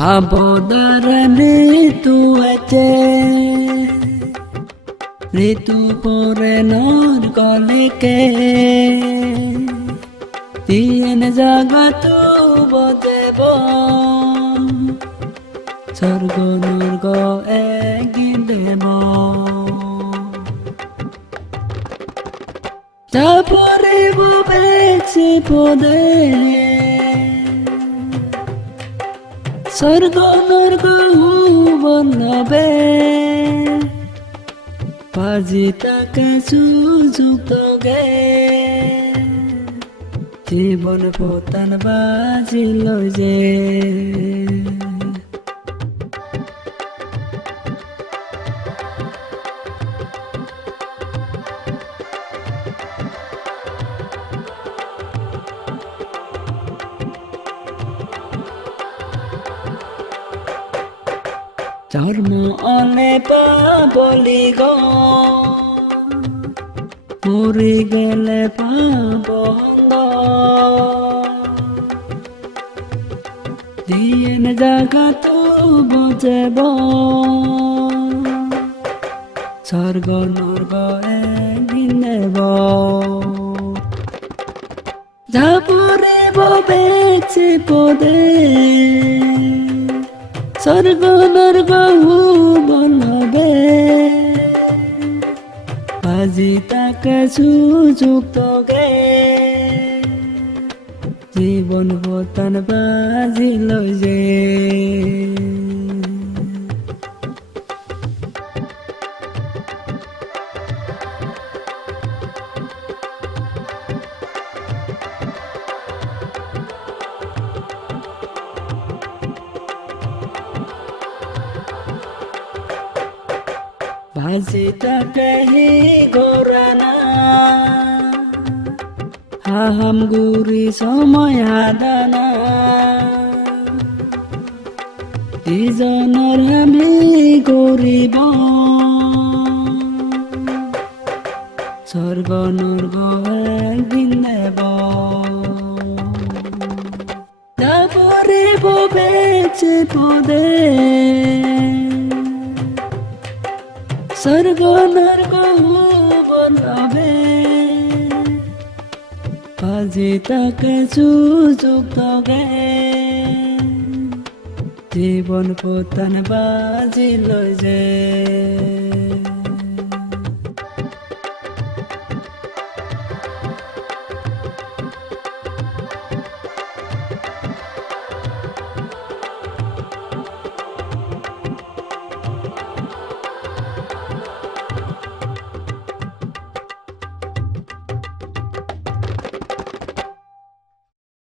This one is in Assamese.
ভাৱধাৰা ঋতু আছে ঋতু পৰে নৰ কলেকে তিন জাগাতো বদেব স্বৰ্গ নৰ্গ একদিন দেব চাপৰিব বেছি পদে স্বৰ্গ নৰ্গ বনবে বাজি তাকে সুযোগে জীৱন পতান বাজি লৈ যে ধৰ্ম অনে পাবলি গ মৰি গেলে পাব দিন জাগাতো বজেব স্বৰ্গ নৰ্গ একদিন দেব ঝাপৰিব বেছি পদে স্বৰ্গ নৰ্গ বনবে বাজি তাকে সুযোগে জীৱন পতান বাজি লৈ যে বাজি তাকে হি গৰানা হাহাম গুৰি সময় হাদানা ইজনৰ আমি কৰিব স্বৰ্গ নৰ্গ একদিন দেব চাপৰিব বেছি পদে স্বৰ্গ নৰ্গ বনবে বাজি তাকে সুযোগে জীৱন পতান বাজি লৈ যে